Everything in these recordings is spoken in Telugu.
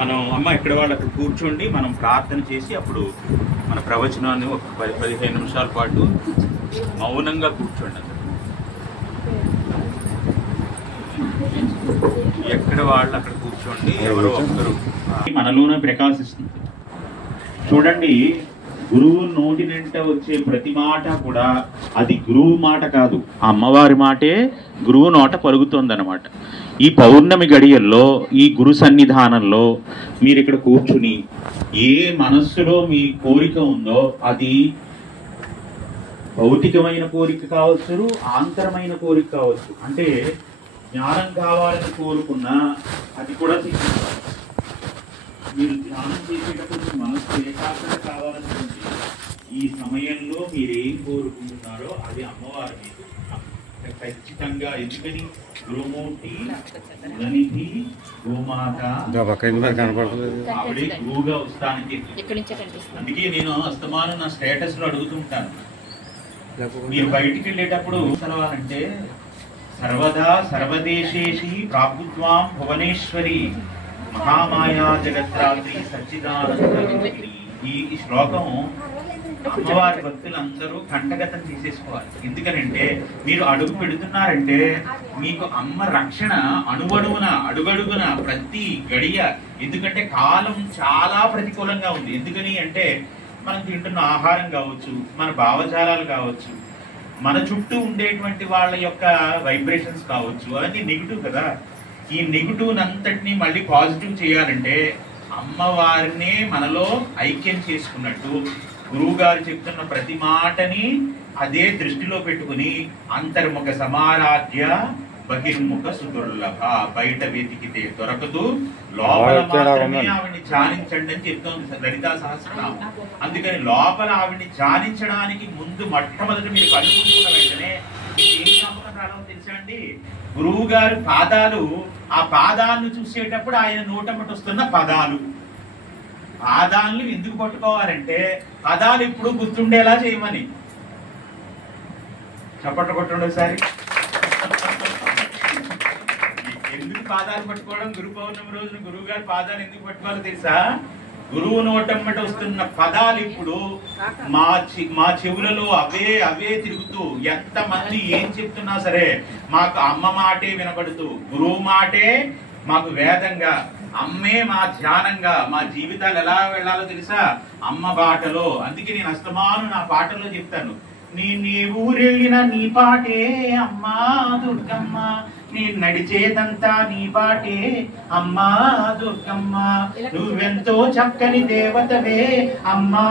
మనం అమ్మ ఇక్కడ వాళ్ళు అక్కడ కూర్చోండి, మనం ప్రార్థన చేసి అప్పుడు మన ప్రవచనాన్ని ఒక 10-15 నిమిషాల పాటు మౌనంగా కూర్చోండి. ఎక్కడ వాళ్ళు అక్కడ కూర్చోండి, ఎవరో ఒక్కరు మనలోనే ప్రకాశిస్తుంది. చూడండి, గురువు నోటి నింట వచ్చే ప్రతి మాట కూడా అది గురువు మాట కాదు, అమ్మవారి మాటే గురువు నోట పలుకుతుందన్నమాట. ఈ పౌర్ణమి గడియల్లో ఈ గురు సన్నిధానంలో మీరు ఇక్కడ కూర్చుని ఏ మనస్సులో మీ కోరిక ఉందో, అది భౌతికమైన కోరిక కావచ్చు, ఆంతరమైన కోరిక కావచ్చు. అంటే జ్ఞానం కావాలని కోరుకున్నా అది కూడా సిద్ధించాలి. మీరు ధ్యానం చేసేటప్పుడు మనసు ఏకాగ్రత కావాలనుకుంటే ఈ సమయంలో మీరు ఏం కోరుకుంటున్నారో అది అమ్మవారి మీకు ఖచ్చితంగా. ఎందుకని గురుమూర్తి గణితి గోమాత ఆవిడే గురువుగా వస్తానికి. అందుకే నేను అస్తమానం నా స్టేటస్ లో అడుగుతుంటాను, మీరు బయటికి వెళ్ళేటప్పుడు చదవాలంటే సర్వదా సర్వదేశేషి ప్రాభుత్వాం భువనేశ్వరి మహామాయా జగత్రాత్రి సచ్చిదానంద. ఈ శ్లోకం అమ్మవారి భక్తులందరూ కంఠగతం చేసేసుకోవాలి. ఎందుకనంటే మీరు అడుగు పెడుతున్నారంటే మీకు అమ్మ రక్షణ అడుగడుగున ప్రతి గడియ. ఎందుకంటే కాలం చాలా ప్రతికూలంగా ఉంది. ఎందుకని అంటే మనం తింటున్న ఆహారం కావచ్చు, మన భావజాలాలు కావచ్చు, మన చుట్టూ ఉండేటువంటి వాళ్ళ యొక్క వైబ్రేషన్స్ కావచ్చు, అవన్నీ నెగిటివ్ కదా. ఈ నెగిటివ్ అంతటినీ మళ్ళీ పాజిటివ్ చేయాలంటే అమ్మవారినే మనలో ఐక్యం చేసుకున్నట్టు గురువు గారు చెప్తున్న ప్రతి మాటని అదే దృష్టిలో పెట్టుకుని అంతర్ముఖ సమారాధ్య బహిర్ముఖ సుదుర్లభ. బయట వెతికితే దొరకదు, లోపల మాత్రమే ఆవిడ్ని ధ్యానించండి అని చెప్తోంది లలితా సహస్రనామం. అందుకని లోపల ఆవిడ్ని ధ్యానించడానికి ముందు మొట్టమొదటి మీరు కలుపుకున్న వెంటనే ఏం జ్ఞాపకం రావడం తెలుసా అండి? గురువు గారి పాదాలు, ఆ పాదాలను చూసేటప్పుడు ఆయన నోటమ్మట వస్తున్న పదాలు. పాదాలను ఎందుకు పట్టుకోవాలంటే పదాలు ఇప్పుడు గుర్తుండేలా చేయమని. చప్పట్లు కొట్టండి ఒకసారి. ఎందుకు పాదాలు పట్టుకోవడం? గురు పౌర్ణమి రోజున గురువు గారి పాదాలు ఎందుకు పట్టుకోవాలో తెలుసా? గురువు నోటమ్మట వస్తున్న పదాలు ఇప్పుడు మా చెవులలో అవే తిరుగుతూ, ఎంతమంది ఏం చెప్తున్నా సరే మాకు అమ్మ మాటే వినపడుతూ, గురువు మాటే మాకు వేదంగా, అమ్మే మా ధ్యానంగా, మా జీవితాలు ఎలా వెళ్ళాలో తెలుసా? అమ్మ బాటలో. అందుకే నేను అస్తమాను నా పాటల్లో చెప్తాను, నీ ఊరెళ్ళిన నీ పాటే అమ్మా దుర్గమ్మ, నీ నడిచేదంతా నీ పాటే అమ్మా దుర్గమ్మ, నువ్వెంతో చక్కని దేవతవే అమ్మా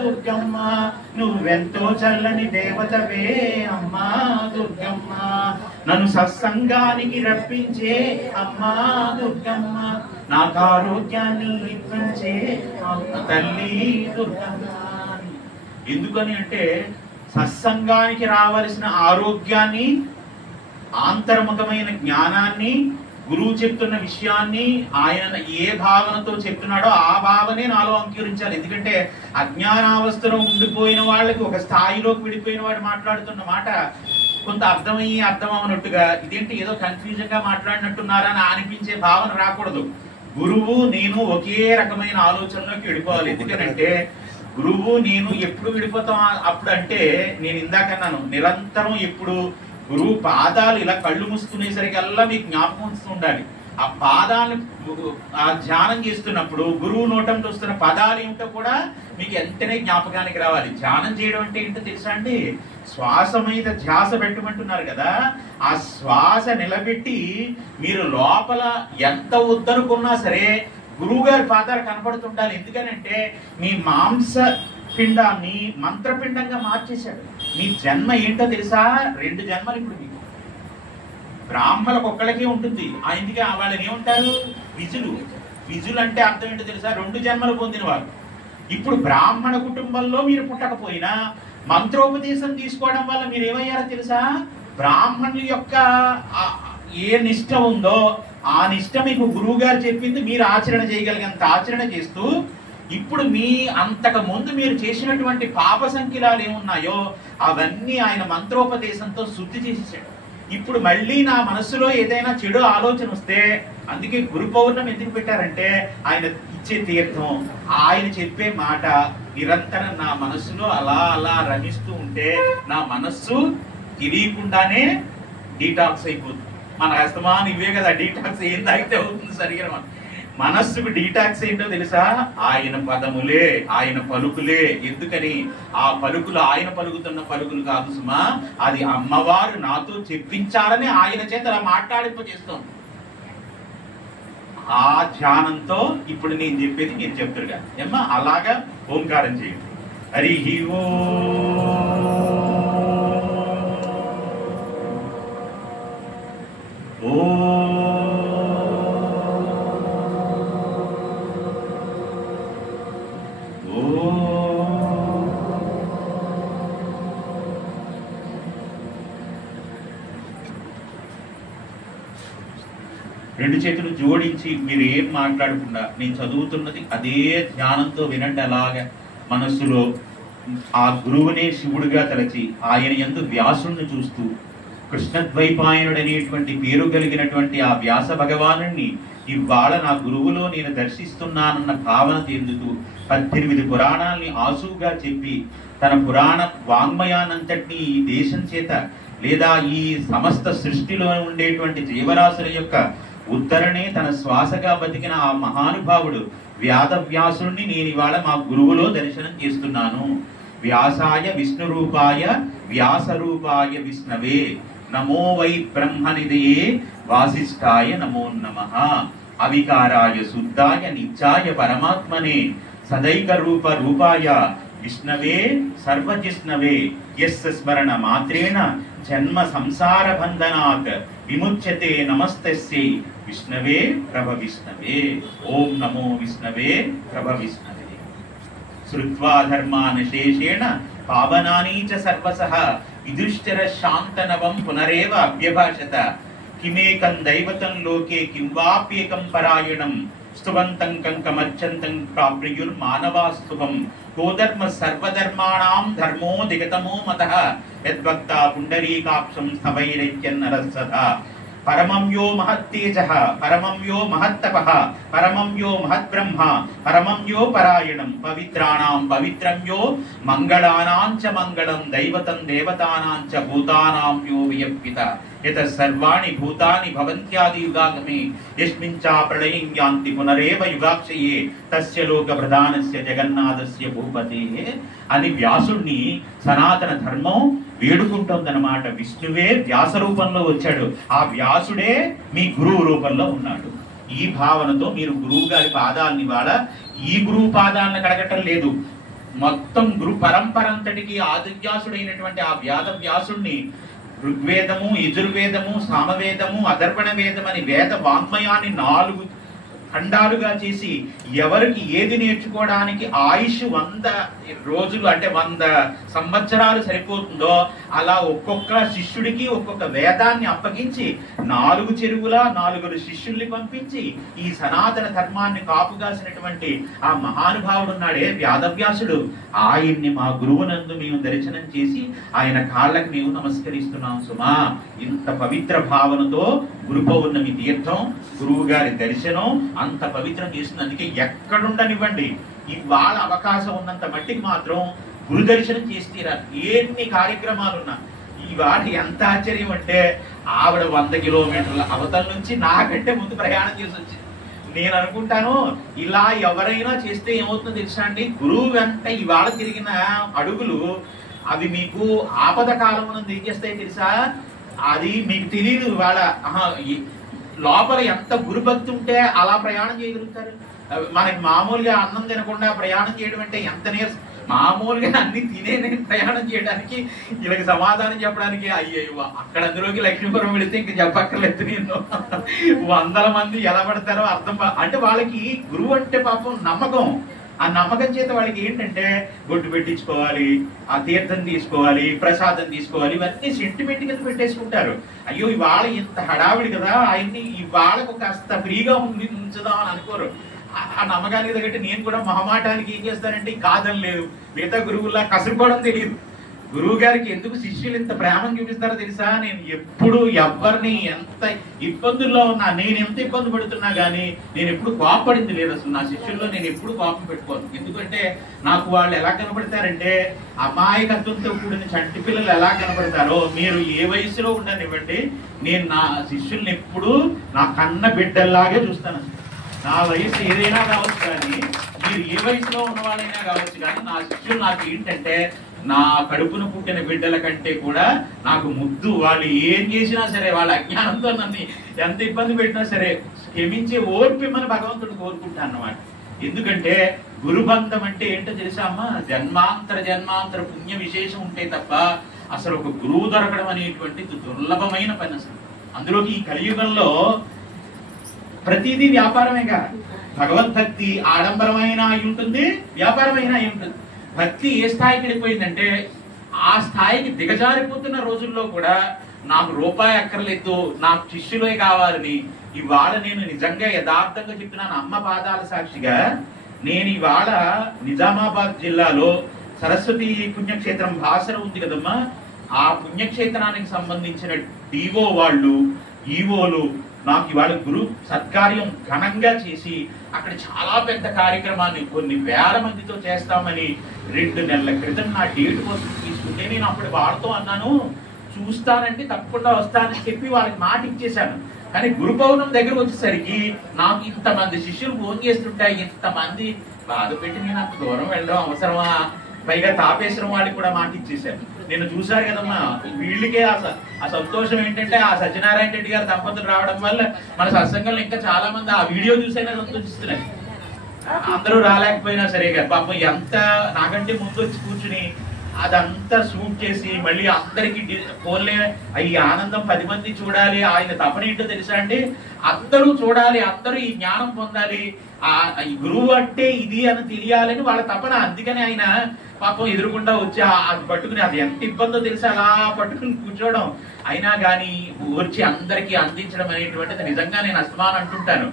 దుర్గమ్మ, నువ్వెంతో చల్లని దేవతవే అమ్మా దుర్గమ్మ, నన్ను సత్సంగానికి రప్పించే అమ్మా దుర్గమ్మ, నాకు ఆరోగ్యాన్ని ఇప్పించే తల్లి దుర్గమ్మ. ఎందుకని అంటే సత్సంగానికి రావలసిన ఆరోగ్యాన్ని, ఆంతర్ముఖమైన జ్ఞానాన్ని, గురువు చెప్తున్న విషయాన్ని ఆయన ఏ భావనతో చెప్తున్నాడో ఆ భావనే నాలో అంకీకరించాలి. ఎందుకంటే అజ్ఞానావస్థలో ఉండిపోయిన వాళ్ళకి, ఒక స్థాయిలోకి విడిపోయిన వాడు మాట్లాడుతున్న మాట కొంత అర్థమయ్యి అర్థం అవనట్టుగా, ఇదేంటి ఏదో కన్ఫ్యూజన్ గా మాట్లాడినట్టున్నారా అని అనిపించే భావన రాకూడదు. గురువు నేను ఒకే రకమైన ఆలోచనలోకి వెళ్ళిపోవాలి. ఎందుకనంటే గురువు నేను ఎప్పుడు విడిపోతాం అప్పుడు అంటే, నేను ఇందాకన్నాను, నిరంతరం ఎప్పుడు గురువు పాదాలు ఇలా కళ్ళు మూసుకునేసరికల్లా మీకు జ్ఞాపకం వస్తూ ఉండాలి. ఆ పాదాలను ధ్యానం చేస్తున్నప్పుడు గురువు నోటంతో వస్తున్న పదాలు ఏమిటో కూడా మీకు వెంటనే జ్ఞాపకానికి రావాలి. ధ్యానం చేయడం అంటే ఏంటో తెలుసా అండి? శ్వాస మీద ధ్యాస పెట్టమంటున్నారు కదా, ఆ శ్వాస నిలబెట్టి మీరు లోపల ఎంత వద్దనుకున్నా సరే గురువు గారి పాదాలు కనపడుతుండాలి. ఎందుకనంటే మీ మాంస పిండాన్ని మంత్రపిండంగా మార్చేశాడు. మీ జన్మ ఏంటో తెలుసా? 2 జన్మలు ఇప్పుడు మీకు. బ్రాహ్మణులకు ఒక్కళ్ళకే ఉంటుంది. అందుకే వాళ్ళని ఏమంటారు? విజులు. విజులు అంటే అర్థం ఏంటో తెలుసా? 2 జన్మలు పొందిన వారు. ఇప్పుడు బ్రాహ్మణ కుటుంబంలో మీరు పుట్టకపోయినా మంత్రోపదేశం తీసుకోవడం వల్ల మీరు ఏమయ్యారో తెలుసా? బ్రాహ్మణుల యొక్క ఏ నిష్ట ఉందో ఆ నిష్ట మీకు గురువు గారు చెప్పింది మీరు ఆచరణ చేయగలిగినంత ఆచరణ చేస్తూ, ఇప్పుడు మీ అంతకు ముందు మీరు చేసినటువంటి పాప సంఖ్యలాలు ఏమున్నాయో అవన్నీ ఆయన మంత్రోపదేశంతో శుద్ధి చేసేసాడు. ఇప్పుడు మళ్ళీ నా మనస్సులో ఏదైనా చెడు ఆలోచన వస్తే, అందుకే గురు పౌర్ణమి ఎందుకు పెట్టారంటే ఆయన ఇచ్చే తీర్థం, ఆయన చెప్పే మాట నిరంతరం నా మనస్సులో అలా అలా రమిస్తూ ఉంటే నా మనస్సు తెలియకుండానే డీటాక్స్ అయిపోతుంది. మన హస్తమాన్ ఇవే కదా డీటాక్స్, ఏం తాగితే అవుతుంది సరిగా. మనస్సుకు డీటాక్స్ ఏంటో తెలుసా? ఆయన పదములే, ఆయన పలుకులే. ఎందుకని? ఆ పలుకులు ఆయన పలుకుతున్న పలుకులు కాదు సుమా, అది అమ్మవారు నాతో చెప్పించాలని ఆయన చేత అలా మాట్లాడింపజేస్తాం. ఆ ధ్యానంతో ఇప్పుడు నేను చెప్పేది మీరు చెప్తారుగా ఏమ్మా, అలాగా ఓంకారం చేయండి. హరి ఓ రెండు చేతులు జోడించి మీరు ఏం మాట్లాడకుండా నేను చదువుతున్నది అదే ధ్యానంతో వినండి. అలాగా మనస్సులో ఆ గురువునే శివుడిగా తలచి ఆయన యందు వ్యాసుడిని చూస్తూ కృష్ణద్వైపాయనుడు అనేటువంటి పేరు కలిగినటువంటి ఆ వ్యాస భగవానుణ్ణి ఇవాళ నా గురువులో నేను దర్శిస్తున్నానన్న భావన చెందుతూ 18 పురాణాల్ని ఆసువుగా చెప్పి తన పురాణ వాంగ్మయానంతటినీ ఈ దేశం చేత లేదా ఈ సమస్త సృష్టిలో ఉండేటువంటి జీవరాశుల యొక్క ఉత్తరణే తన శ్వాసగా బతికిన ఆ మహానుభావుడు వ్యాసవ్యాసుణ్ణి నేను ఇవాళ మా గురువులో దర్శనం చేస్తున్నాను. వ్యాసాయ విష్ణు రూపాయ వ్యాస రూపాయ విష్ణవే నమో వై బ్రహ్మనిధయే వాసిష్ఠాయ నమో నమః అవికారాయ శుద్ధాయ నిత్యాయ పరమాత్మనే సదైక రూప రూపాయ విష్ణవే సర్వజిష్ణవే యస్య స్మరణ మాత్రేణ జన్మ సంసార బంధనాత్ విముచ్యతే నమస్తస్యై విష్ణవే ప్రభ విష్ణవే. ఓం నమో విష్ణవే ప్రభ విష్ణవే. శ్రుత్వా ధర్మానశేషేణ పావనాని చ సర్వసః విదుష్చర శాంతనవం పునరేవ అభ్యభాషత కిమేకం దైవతం లోకే కిం వాప్యేకం పరాయణం స్తువంతం కంకమర్చంతం ప్రాప్రియుర్మానవాస్తువం కోధర్మ సర్వధర్మాణాం ధర్మో దిగతమో మతః యద్భక్తా పుండరీకాక్షం స్థవైరైత్యన్నరసదా పరమం యో మహత్తేజః పరమం యో మహత్తపః పరమం యో మహద్బ్రహ్మ పరమం యో పరాయణం పవిత్రాణాం పవిత్రం యో మంగళానాం చ మంగళం దైవతం దేవతానాం చ భూతానాం యో వియప్పిత యత సర్వాణి భూతాని భవంత్యాది యుగాగమే యస్మిన్ చ ప్రళయం యాంతి పునరేవ యుగాక్షయే తస్య లోక ప్రధానస్య జగన్నాథస్య భూపతేః అని వ్యాసుడిని సనాతన ధర్మం వేడుకుంటోందన్నమాట. విష్ణువే వ్యాస రూపంలో వచ్చాడు, ఆ వ్యాసుడే మీ గురువు రూపంలో ఉన్నాడు. ఈ భావనతో మీరు గురువు గారి పాదాలని వాళ్ళ ఈ గురువు పాదాలను కడగటం లేదు, మొత్తం గురు పరంపరంతటికి ఆదివ్యాసుడైనటువంటి ఆ వ్యాసుడిని ఋగ్వేదము యజుర్వేదము సామవేదము అదర్పణ వేదం అని వేద వాంగ్మయాన్ని 4 ఖండాలుగా చేసి ఎవరికి ఏది నేర్చుకోవడానికి ఆయుష్ 100 రోజులు అంటే 100 సంవత్సరాలు సరిపోతుందో అలా ఒక్కొక్క శిష్యుడికి ఒక్కొక్క వేదాన్ని అప్పగించి 4 చెరువుల 4 శిష్యుల్ని పంపించి ఈ సనాతన ధర్మాన్ని కాపుగాసినటువంటి ఆ మహానుభావుడు ఉన్నాడే వ్యాసవ్యాసుడు, ఆయన్ని మా గురువునందు మేము దర్శనం చేసి ఆయన కాళ్ళకి మేము నమస్కరిస్తున్నాం సుమా. ఇంత పవిత్ర భావనతో గురు పౌర్ణమి తీర్థం గురువు గారి దర్శనం అంత పవిత్రం చేస్తుంది. అందుకే ఎక్కడుండనివ్వండి ఇవాళ అవకాశం ఉన్నంత మట్టికి మాత్రం గురు దర్శనం చేసి తీరాలి. ఎన్ని కార్యక్రమాలున్నా ఇవాళ ఎంత ఆశ్చర్యం అంటే ఆవిడ 100 కిలోమీటర్ల అవతల నుంచి నాకంటే ముందు ప్రయాణం చేసి వచ్చింది. నేను అనుకుంటాను ఇలా ఎవరైనా చేస్తే ఏమవుతుందో తెలుసా అండి, గురువు వెంట ఇవాళ తిరిగిన అడుగులు అవి మీకు ఆపద కాలం ఏం చేస్తాయి తెలుసా? అది మీకు తెలియదు. ఇవాళ లోపల ఎంత గురుభక్తి ఉంటే అలా ప్రయాణం చేయగలుగుతారు. మనకి మామూలుగా అన్నం తినకుండా ప్రయాణం చేయడం అంటే ఎంత మామూలుగా అన్ని తినే ప్రయాణం చేయడానికి వీళ్ళకి సమాధానం చెప్పడానికి అయ్యో అక్కడ అందులోకి లక్ష్మీపురం వెళితే ఇంక చెప్పక్కర్లేదు. నేను 100 మంది ఎలా పడతారో అర్థం. అంటే వాళ్ళకి గురువు అంటే పాపం నమ్మకం. ఆ నమ్మకం చేత వాళ్ళకి ఏంటంటే బొట్టు పెట్టించుకోవాలి, ఆ తీర్థం తీసుకోవాలి, ప్రసాదం తీసుకోవాలి, ఇవన్నీ సెంటిమెంట్ కింద పెట్టేసుకుంటారు. అయ్యో ఇవాళ ఇంత హడావిడి కదా, ఆయన్ని ఇవాళకు కాస్త ఫ్రీగా ఉంచుదాం అని అనుకోరు. ఆ నమ్మకానికి తగ్గట్టు నేను కూడా మొహమాటానికి ఏం చేస్తానంటే కాదని లేదు, మిగతా గురువుల్లా కసురుకోవడం తెలియదు. గురువు గారికి ఎందుకు శిష్యులు ఇంత ప్రేమను చూపిస్తారో తెలుసా? నేను ఎప్పుడు ఎవరిని ఎంత ఇబ్బందుల్లో ఉన్నా, నేను ఎంత ఇబ్బంది పడుతున్నా కానీ నేను ఎప్పుడు కోపపడింది లేదు. అసలు నా శిష్యుల్లో నేను ఎప్పుడు కోపం పెట్టుకోను. ఎందుకంటే నాకు వాళ్ళు ఎలా కనపడతారంటే అమాయకత్వంతో కూడిన చంటి పిల్లలు ఎలా కనపడతారో, మీరు ఏ వయసులో ఉండనివ్వండి, నేను నా శిష్యుల్ని ఎప్పుడు నా కన్న బిడ్డల్లాగే చూస్తాను. నా వయసు ఏదైనా కావచ్చు కానీ, మీరు ఏ వయసులో ఉన్న వాళ్ళైనా కావచ్చు కానీ, నా శిష్యులు నాకు ఏంటంటే నా కడుపును పుట్టిన బిడ్డల కంటే కూడా నాకు ముద్దు. వాళ్ళు ఏం చేసినా సరే, వాళ్ళ అజ్ఞానంతో నన్ను ఎంత ఇబ్బంది పెట్టినా సరే క్షమించే ఓర్పిమ్మని భగవంతుడు కోరుకుంటాను అన్నమాట. ఎందుకంటే గురుబంధం అంటే ఏంటో తెలుసా అమ్మా? జన్మాంతర పుణ్య విశేషం ఉంటే తప్ప అసలు ఒక గురువు దొరకడం అనేటువంటి దుర్లభమైన పని. అసలు అందులోకి ఈ కలియుగంలో ప్రతిదీ వ్యాపారమేగా. భగవద్భక్తి ఆడంబరమైన అయి ఉంటుంది, వ్యాపారమైన అయి ఉంటుంది. భక్తి ఏ స్థాయికి వెళ్ళిపోయిందంటే ఆ స్థాయికి దిగజారిపోతున్న రోజుల్లో కూడా నాకు రూపాయి అక్కర్లేదు, నాకు శిష్యులే కావాలని ఇవాళ నేను నిజంగా యథార్థంగా చెప్తున్నాను. అమ్మ పాదాల సాక్షిగా నేను ఇవాళ నిజామాబాద్ జిల్లాలో సరస్వతి పుణ్యక్షేత్రం భాసర ఉంది కదమ్మా, ఆ పుణ్యక్షేత్రానికి సంబంధించిన డిఓ వాళ్ళు, ఈవోలు నాకు ఇవాళ గురు సత్కార్యం ఘనంగా చేసి అక్కడ చాలా పెద్ద కార్యక్రమాన్ని కొన్ని వేల మందితో చేస్తామని 2 నెలల క్రితం నా డేట్ కోసం తీసుకుంటే నేను అప్పుడు వాళ్ళతో అన్నాను చూస్తానంటే తప్పకుండా వస్తానని చెప్పి వాళ్ళకి మాట ఇచ్చేశాను. కానీ గురు పౌర్ణమి దగ్గర వచ్చేసరికి నాకు ఇంతమంది శిష్యులు ఫోన్ చేస్తుంటే ఇంతమంది బాధ పెట్టి నేను అంత దూరం వెళ్ళడం అవసరమా? పైగా తాపేశ్వరం వాళ్ళకి కూడా మాట ఇచ్చేశాను. నేను చూశారు కదమ్మా, వీళ్ళకే ఆ సంతోషం ఏంటంటే ఆ సత్యనారాయణ రెడ్డి గారి దంపతులు రావడం వల్ల మన సత్సంగంలో ఇంకా చాలా మంది ఆ వీడియో చూసైనా సంతోషిస్తున్నారు. అందరూ రాలేకపోయినా సరే పాపం ఎంత నాకంటే ముందు వచ్చి కూర్చుని అదంతా షూట్ చేసి మళ్ళీ అందరికి ఫోన్లే ఈ ఆనందం 10 మంది చూడాలి. ఆయన తపన ఏంటో తెలుసా అండి? అందరూ చూడాలి, అందరూ ఈ జ్ఞానం పొందాలి, ఈ గురువు అంటే ఇది అని తెలియాలని వాళ్ళ తపన. అందుకని ఆయన పాపం ఎదురుకుండా వచ్చి అది పట్టుకుని, అది ఎంత ఇబ్బందో తెలుసా, అలా పట్టుకుని కూర్చోవడం. అయినా కానీ వచ్చి అందరికీ అందించడం అనేటువంటిది నిజంగా నేను అస్తమానం అంటుంటాను.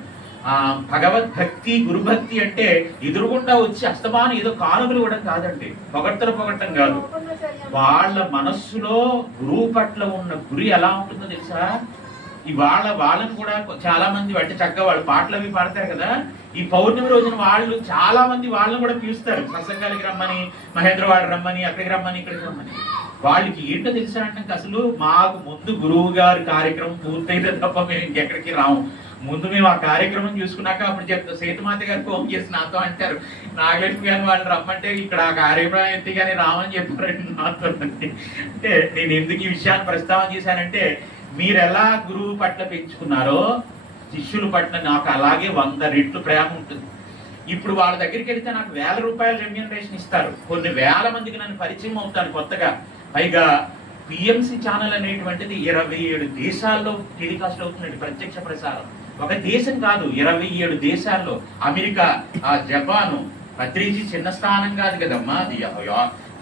భగవద్భక్తి గురుభక్తి అంటే ఎదురుగుండా వచ్చి అస్తమానం ఏదో కానుకలు ఇవ్వడం కాదండి, పొగట్టడం కాదు. వాళ్ళ మనస్సులో గురువు పట్ల ఉన్న గురి ఎలా ఉంటుందో తెలుసా? వాళ్ళని కూడా చాలా మంది అంటే చక్కగా వాళ్ళు పాటలు అవి పాడతారు కదా, ఈ పౌర్ణమి రోజున వాళ్ళు చాలా మంది వాళ్ళని కూడా పిలుస్తారు. సత్సంగాలకి రమ్మని, మహేంద్రవాడ రమ్మని, అక్కడికి రమ్మని, ఇక్కడికి రమ్మని. వాళ్ళకి ఏంటో తెలుసా అంటే అసలు మాకు ముందు గురువు గారి కార్యక్రమం పూర్తయితే తప్ప మేము ఇంకెక్కడికి రాము. ముందు మేము ఆ కార్యక్రమం చూసుకున్నాక అప్పుడు చెప్తాం. సీతమాత గారు ఫోన్ చేసి నాతో అంటారు, నాగలక్ష్మి గారిని వాళ్ళు రమ్మంటే ఇక్కడ ఆ కార్యక్రమం ఎత్తి కానీ రామని చెప్పారండి నాతో. అంటే నేను ఎందుకు ఈ విషయాన్ని ప్రస్తావన చేశానంటే, మీరు ఎలా గురువు పట్ల పెంచుకున్నారో శిష్యుల పట్ల నాకు అలాగే 100 రెట్లు ప్రేమ ఉంటుంది. ఇప్పుడు వాళ్ళ దగ్గరికి వెళితే నాకు 1000 రూపాయల రెమ్యూనరేషన్ ఇస్తారు. కొన్ని వేల మందికి నన్ను పరిచయం అవుతాను కొత్తగా. పైగా పిఎంసి ఛానల్ అనేటువంటిది 27 దేశాల్లో టెలికాస్ట్ అవుతుందండి, ప్రత్యక్ష ప్రసారం. ఒక దేశం కాదు, 27 దేశాల్లో. America, Japan. పత్రిజీ చిన్న స్థానం కాదు కదమ్మా, అది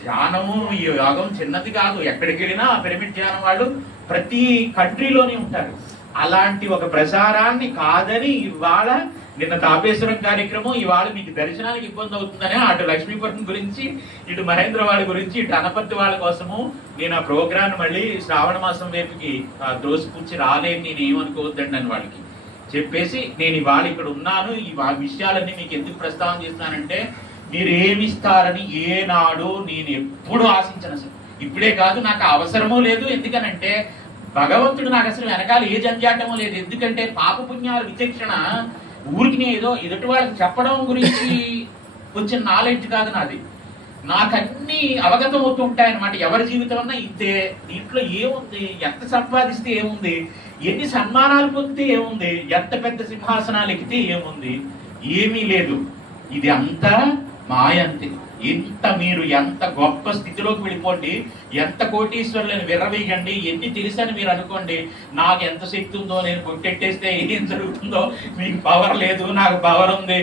ధ్యానము ఈ యోగం చిన్నది కాదు. ఎక్కడికి వెళ్ళినా ఆ పిరమిడ్ ధ్యానం వాళ్ళు ప్రతి కంట్రీలోనే ఉంటారు. అలాంటి ఒక ప్రసారాన్ని కాదని ఇవాళ నిన్న తాపేశ్వరం కార్యక్రమం, ఇవాళ మీకు దర్శనానికి ఇబ్బంది అవుతుందని అటు లక్ష్మీపురం గురించి, ఇటు మహేంద్రవాడ గురించి, ఇటు అనపర్తి వాళ్ళ కోసము నేను ఆ ప్రోగ్రామ్ మళ్ళీ శ్రావణ మాసం వైపుకి దోసిపుచ్చి రాలేదు, నేను ఏమనుకోవద్దండి అని వాళ్ళకి చెప్పేసి నేను ఇవాళ ఇక్కడ ఉన్నాను. ఈ విషయాలన్నీ మీకు ఎందుకు ప్రస్తావన చేస్తున్నానంటే, మీరు ఏమిస్తారని ఏనాడు నేను ఎప్పుడు ఆశించను. అసలు ఇప్పుడే కాదు, నాకు అవసరమూ లేదు. ఎందుకనంటే భగవంతుడు నాకు అసలు వెనకాల ఏ జంజాటమో లేదు. ఎందుకంటే పాపపుణ్యాల విచక్షణ ఊరికి ఏదో ఎదుటి వాళ్ళకి చెప్పడం గురించి వచ్చిన నాలెడ్జ్ కాదు నాది. నాకన్నీ అవగతం అవుతూ ఉంటాయన్నమాట. ఎవరి జీవితం అన్నా ఇంతే. దీంట్లో ఏముంది, ఎంత సంపాదిస్తే ఏముంది, ఎన్ని సన్మానాలు పొందితే ఏముంది, ఎంత పెద్ద సింహాసనాలు ఎక్కితే ఏముంది, ఏమీ లేదు. ఇది అంతా మాయ అంతే. మీరు ఎంత గొప్ప స్థితిలోకి వెళ్ళిపోండి, ఎంత కోటీశ్వరులను విర్రవీగండి, ఎన్ని తెలుసని మీరు అనుకోండి, నాకు ఎంత శక్తి ఉందో, నేను కొట్టెట్టేస్తే ఏం జరుగుతుందో, మీకు పవర్ లేదు, నాకు పవర్ ఉంది,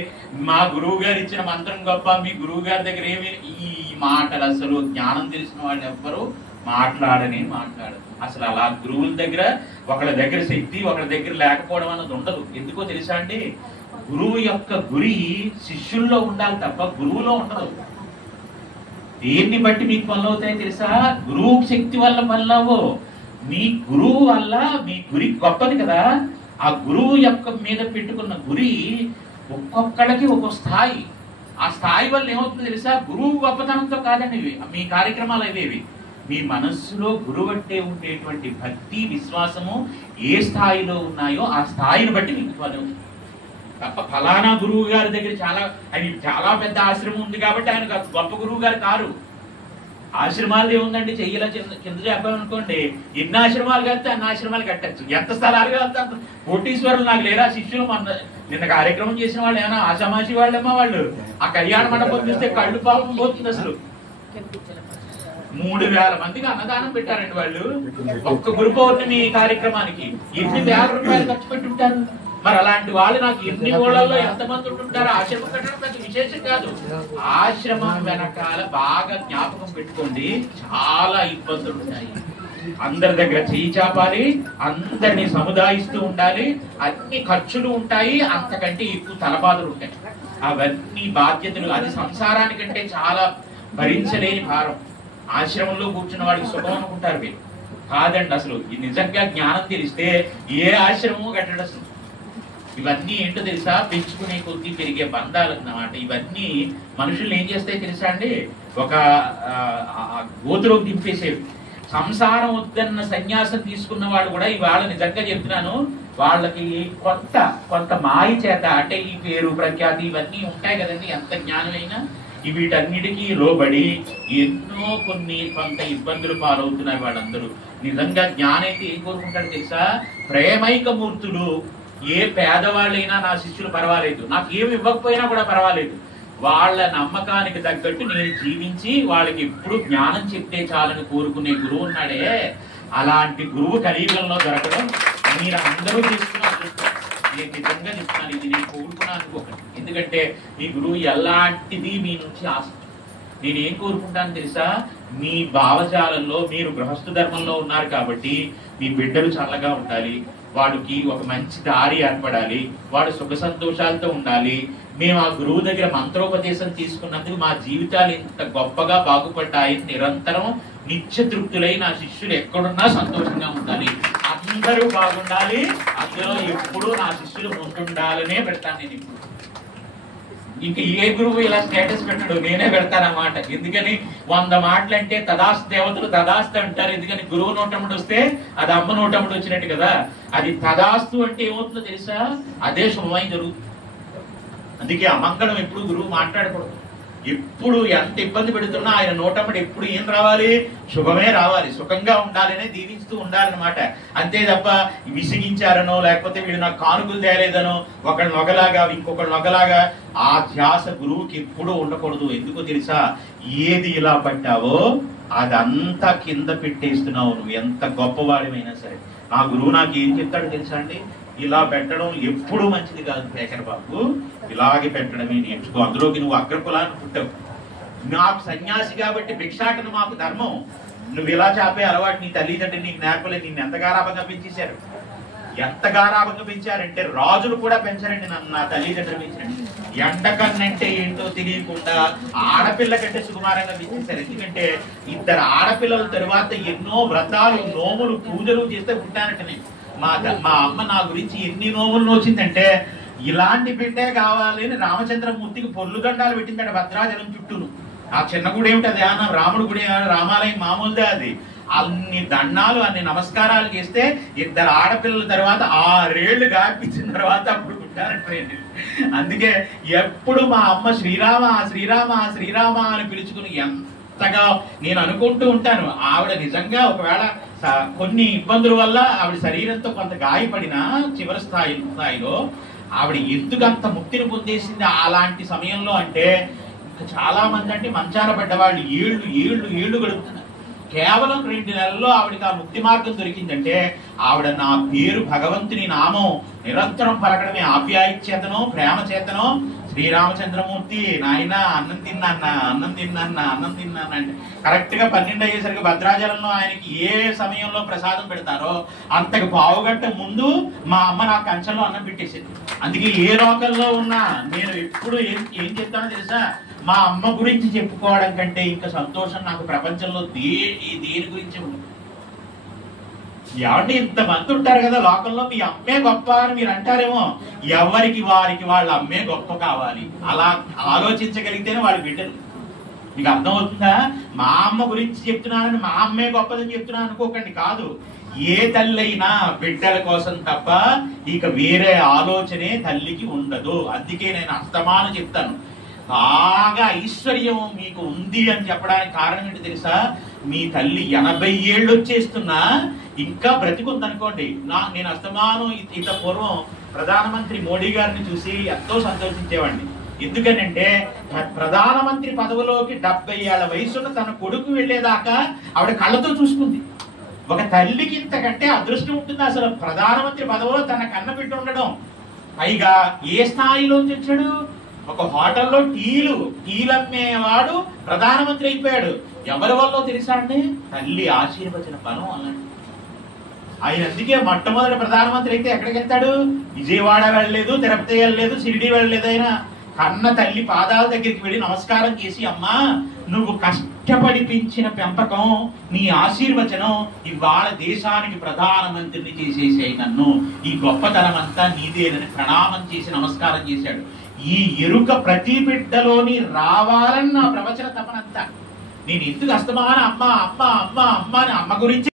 మా గురువు గారు ఇచ్చిన మంత్రం గొప్ప, మీ గురువు గారి దగ్గర ఏమి, ఈ మాటలు అసలు జ్ఞానం తెలిసిన వాళ్ళు ఎవ్వరు మాట్లాడరు. అసలు అలా గురువుల దగ్గర ఒకళ్ళ దగ్గర శక్తి ఒకళ్ళ దగ్గర లేకపోవడం అన్నది ఉండదు. ఎందుకో తెలుసా అండి, గురువు యొక్క గురి శిష్యుల్లో ఉండాలి తప్ప గురువులో ఉండదు. దేన్ని బట్టి మీకు పనులు అవుతాయో తెలుసా? గురువు శక్తి వల్ల పనులవో, మీ గురువు వల్ల మీ గురి గొప్పది కదా. ఆ గురువు యొక్క మీద పెట్టుకున్న గురి ఒక్కొక్కళ్ళకి ఒక్కొక్క స్థాయి. ఆ స్థాయి వల్ల ఏమవుతుందో తెలుసా? గురువు గొప్పతనంతో కాదండి మీ కార్యక్రమాలు అవేవి. మీ మనస్సులో గురువు అంటే ఉండేటువంటి భక్తి విశ్వాసము ఏ స్థాయిలో ఉన్నాయో ఆ స్థాయిని బట్టి మీకు పని అవుతుంది తప్ప ఫలానా గురువు గారి దగ్గర చాలా పెద్ద ఆశ్రమం ఉంది కాబట్టి ఆయన గొప్ప గురువు గారు కారు. ఆశ్రమాలు ఏముందండి, చెయ్యలా కింద చెప్పామనుకోండి, ఎన్ని ఆశ్రమాలు కడితే అన్ని ఆశ్రమాలు కట్టచ్చు, ఎంత స్థలాలు కడితే అంత. కోటీశ్వరులు నాకు లేరా శిష్యులు? నిన్న కార్యక్రమం చేసిన వాళ్ళు ఏమైనా ఆషామాషి వాళ్ళేమో వాళ్ళు. ఆ కళ్యాణ మండపం చూస్తే కళ్ళు పాపం పోతుంది అసలు. 3000 మందికి అన్నదానం పెట్టారండి వాళ్ళు ఒక్క గురు పౌర్ణమి కార్యక్రమానికి. ఎన్ని వేల రూపాయలు ఖర్చు పెట్టి ఉంటారు. మరి అలాంటి వాళ్ళు నాకు ఎన్ని ఊళ్ళల్లో ఎంతమంది ఉంటుంటారు. ఆశ్రమం కట్టడం పెద్ద విశేషం కాదు. ఆశ్రమం వెనకాల బాగా జ్ఞాపకం పెట్టుకోండి, చాలా ఇబ్బందులు ఉంటాయి. అందరి దగ్గర చేయి చాపాలి, అందరినీ సముదాయిస్తూ ఉండాలి, అన్ని ఖర్చులు ఉంటాయి, అంతకంటే ఎక్కువ తలబాధలు ఉంటాయి. అవన్నీ బాధ్యతలు. అది సంసారానికంటే చాలా భరించలేని భారం. ఆశ్రమంలో కూర్చున్న వాడికి సుఖం అనుకుంటారు మీరు, కాదండి. అసలు నిజంగా జ్ఞానం తెలిస్తే ఏ ఆశ్రమము కట్టడం అసలు. ఇవన్నీ ఏంటో తెలుసా? పెంచుకునే కొద్దీ పెరిగే బంధాలు అన్నమాట. ఇవన్నీ మనుషులు ఏం చేస్తాయి తెలుసా అండి? ఒక గోతులోకి దింపేసేవి. సంసారం వద్దన్న సన్యాసం తీసుకున్న వాడు కూడా ఇవాళ నిజంగా చెప్తున్నాను, వాళ్ళకి కొంత మాయ చేత, అంటే ఈ పేరు ప్రఖ్యాతి ఇవన్నీ ఉంటాయి కదండి, ఎంత జ్ఞానమైనా వీటన్నిటికీ లోబడి ఎన్నో కొంత ఇబ్బందులు పాలవుతున్నారు వాళ్ళందరూ. నిజంగా జ్ఞానైతే ఏం కోరుకుంటాడు తెలుసా? ప్రేమైక మూర్తులు. ఏ పేదవాళ్ళైనా నా శిష్యులు పర్వాలేదు, నాకు ఏమి ఇవ్వకపోయినా కూడా పర్వాలేదు, వాళ్ళ నమ్మకానికి తగ్గట్టు నేను జీవించి వాళ్ళకి ఎప్పుడు జ్ఞానం చెప్తే చాలని కోరుకునే గురువు ఉన్నాడే, అలాంటి గురువు కలియుగంలో దొరకడం మీరు అందరూ చేసుకున్నారు. నేను నిజంగా చెప్తున్నాను, ఇది నేను కోరుకున్నాను అనుకోకండి. ఎందుకంటే మీ గురువు ఎలాంటిది మీ నుంచి ఆశ. నేనేం కోరుకుంటాను తెలుసా? మీ భావజాలంలో మీరు గృహస్థ ధర్మంలో ఉన్నారు కాబట్టి మీ బిడ్డలు చల్లగా ఉండాలి, వాడికి ఒక మంచి దారి ఏర్పడాలి, వాడు సుఖ సంతోషాలతో ఉండాలి. మేము ఆ గురువు దగ్గర మంత్రోపదేశం తీసుకున్నందుకు మా జీవితాలు ఇంత గొప్పగా బాగుపడ్డాయి. నిరంతరం నిత్య తృప్తులై నా శిష్యులు ఎక్కడున్నా సంతోషంగా ఉండాలి, అందరూ బాగుండాలి, అందులో ఎప్పుడు నా శిష్యులు ఉంటుండాలనే పెడతాను నేను. ఇప్పుడు ఇంక ఏ గురువు ఇలా స్టేటస్ పెట్టడు, నేనే పెడతానన్నమాట. ఎందుకని 100 మాటలు అంటే తదాస్తు దేవతలు తదాస్తు అంటారు. ఎందుకని గురువు నోటముడు వస్తే అది అమ్మ నోటముడు వచ్చినట్టు కదా. అది తదాస్తు అంటే ఏమవుతుందో తెలుసా? అదే శుభమై జరుగుతుంది. అందుకే అమంగళం ఎప్పుడు గురువు మాట్లాడకూడదు. ఎప్పుడు ఎంత ఇబ్బంది పెడుతున్నా ఆయన నోటముడు ఎప్పుడు ఏం రావాలి? శుభమే రావాలి, సుఖంగా ఉండాలనే దీవిస్తూ ఉండాలన్నమాట. అంతే తప్ప విసిగించారనో లేకపోతే వీడు నాకు కానుకలు తేలేదనో ఒకళ్ళ నొగలాగా ఇంకొకళ్ళ నొగలాగా ఆ ధ్యాస గురువుకి ఎప్పుడూ ఉండకూడదు. ఎందుకో తెలుసా? ఏది ఇలా పట్టావో అదంతా కింద పెట్టేస్తున్నావు నువ్వు, ఎంత గొప్పవాడిమైనా సరే. ఆ గురువు నాకు ఏం చెప్తాడు తెలుసా అండి? ఇలా పెట్టడం ఎప్పుడూ మంచిది కాదు శేఖర్ బాబు, ఇలాగే పెట్టడమే నేర్చుకో. అందులోకి నువ్వు అగ్రకులాన్ని పుట్టావు. నాకు సన్యాసి కాబట్టి భిక్షాటన మాకు ధర్మం. నువ్వు ఇలా చాపే అలవాటు నీ తల్లిదండ్రులు నీకు నేర్పలేదు. నిన్ను ఎంత గారాభంగా పెంచేశారు, ఎంత గారాభంగా పెంచారంటే రాజులు కూడా పెంచారండి నన్ను నా తల్లిదండ్రులు పెంచారండి. ఎండకన్నంటే ఏంటో తెలియకుండా ఆడపిల్ల కంటే సుకుమారంగా పెంచేశారు. ఎందుకంటే 2 ఆడపిల్లల తరువాత ఎన్నో వ్రతాలు నోములు పూజలు చేస్తే పుట్టానంట నేను. మా అమ్మ నా గురించి ఎన్ని నోములు నోచిందంటే ఇలాంటి బిడ్డే కావాలి అని రామచంద్రమూర్తికి పొల్లు గండాలు పెట్టిందంట భద్రాచలం చుట్టూను. ఆ చిన్న గుడి ఏమిటది? రాముడు గుడి, రామాలయం మామూలుదే అది. అన్ని దండాలు అన్ని నమస్కారాలు చేస్తే 2 ఆడపిల్లల తర్వాత 6 ఏళ్లు గాపించిన తర్వాత అప్పుడు పుట్టారంటే. అందుకే ఎప్పుడు మా అమ్మ శ్రీరామ శ్రీరామ శ్రీరామ అని పిలుచుకుని ఎంతగా నేను అనుకుంటూ ఉంటాను. ఆవిడ నిజంగా ఒకవేళ కొన్ని ఇబ్బందుల వల్ల ఆవిడ శరీరంతో కొంత గాయపడిన చివరి స్థాయిలో ఆవిడ ఎందుకంత ముక్తిని పొందేసింది అలాంటి సమయంలో అంటే, చాలా మంది అంటే మంచాన పడ్డవాళ్ళు ఏళ్ళు గడుపుతున్నారు. కేవలం 2 నెలల్లో ఆవిడకి ఆ ముక్తి మార్గం దొరికిందంటే ఆవిడ నా పేరు భగవంతుని నామం నిరంతరం పలకడమే ఆప్యాయచేతనో ప్రేమ చేతనో. శ్రీరామచంద్రమూర్తి నాయన అన్నం తిన్నా అంటే కరెక్ట్ గా 12 అయ్యేసరికి భద్రాచలంలో ఆయనకి ఏ సమయంలో ప్రసాదం పెడతారో అంతకు పావుగంట ముందు మా అమ్మ నా కంచంలో అన్నం పెట్టేసేది. అందుకే ఏ లోకంలో ఉన్నా నేను ఎప్పుడు ఏం చెప్తానో తెలుసా? మా అమ్మ గురించి చెప్పుకోవడం కంటే ఇంకా సంతోషం నాకు ప్రపంచంలో దేని గురించి ఉండదు. ఏమంటే ఇంతమంది ఉంటారు కదా లోకంలో, మీ అమ్మే గొప్ప అని మీరు అంటారేమో. ఎవరికి వారికి వాళ్ళ అమ్మే గొప్ప కావాలి. అలా ఆలోచించగలిగితేనే వాళ్ళ బిడ్డలు. మీకు అర్థమవుతుందా? మా అమ్మ గురించి చెప్తున్నానని మా అమ్మే గొప్పదని చెప్తున్నాను అనుకోకండి. కాదు, ఏ తల్లి అయినా బిడ్డల కోసం తప్ప ఇక వేరే ఆలోచనే తల్లికి ఉండదు. అందుకే నేను అస్తమానం చెప్తాను, బాగా ఐశ్వర్యం మీకు ఉంది అని చెప్పడానికి కారణం ఏంటి తెలుసా? మీ తల్లి 80 ఏళ్ళు వచ్చేస్తున్నా ఇంకా బ్రతికుందనుకోండి. నేను అస్తమానం ఇంత పూర్వం ప్రధానమంత్రి మోడీ గారిని చూసి ఎంతో సంతోషించేవాడిని. ఎందుకనంటే ప్రధానమంత్రి పదవిలోకి 70 ఏళ్ల వయసున్న తన కొడుకు వెళ్లేదాకా ఆవిడ కళ్ళతో చూసుకుంది. ఒక తల్లికి ఇంతకంటే అదృష్టం ఉంటుంది అసలు? ప్రధానమంత్రి పదవిలో తన కన్న బిడ్డ ఉండడం. పైగా ఏ స్థాయిలోంచి వచ్చాడు? ఒక హోటల్లో టీలు అమ్మేవాడు ప్రధానమంత్రి అయిపోయాడు. ఎవరి వల్ల తెలుసా అండి? తల్లి ఆశీర్వచన బలం అలాంటి. ఆయన అందుకే మొట్టమొదటి ప్రధానమంత్రి అయితే ఎక్కడికి వెళ్తాడు? విజయవాడ వెళ్ళలేదు, తిరుపతి వెళ్ళలేదు, షిరిడి వెళ్ళలేదు. ఆయన కన్న తల్లి పాదాల దగ్గరికి వెళ్ళి నమస్కారం చేసి, అమ్మా నువ్వు కష్టపడి పెంచిన పెంపకం, నీ ఆశీర్వచనం ఇవాళ దేశానికి ప్రధానమంత్రిని చేసేసాయి, నన్ను ఈ గొప్పతనం అంతా నీదేనని ప్రణామం చేసి నమస్కారం చేశాడు. ఈ ఎరుక ప్రతి బిడ్డలోని రావాలని నా ప్రవచన తపనంతా. నేను ఎందుకు అస్తమాన అమ్మ అమ్మ అమ్మ అమ్మ అని అమ్మ గురించి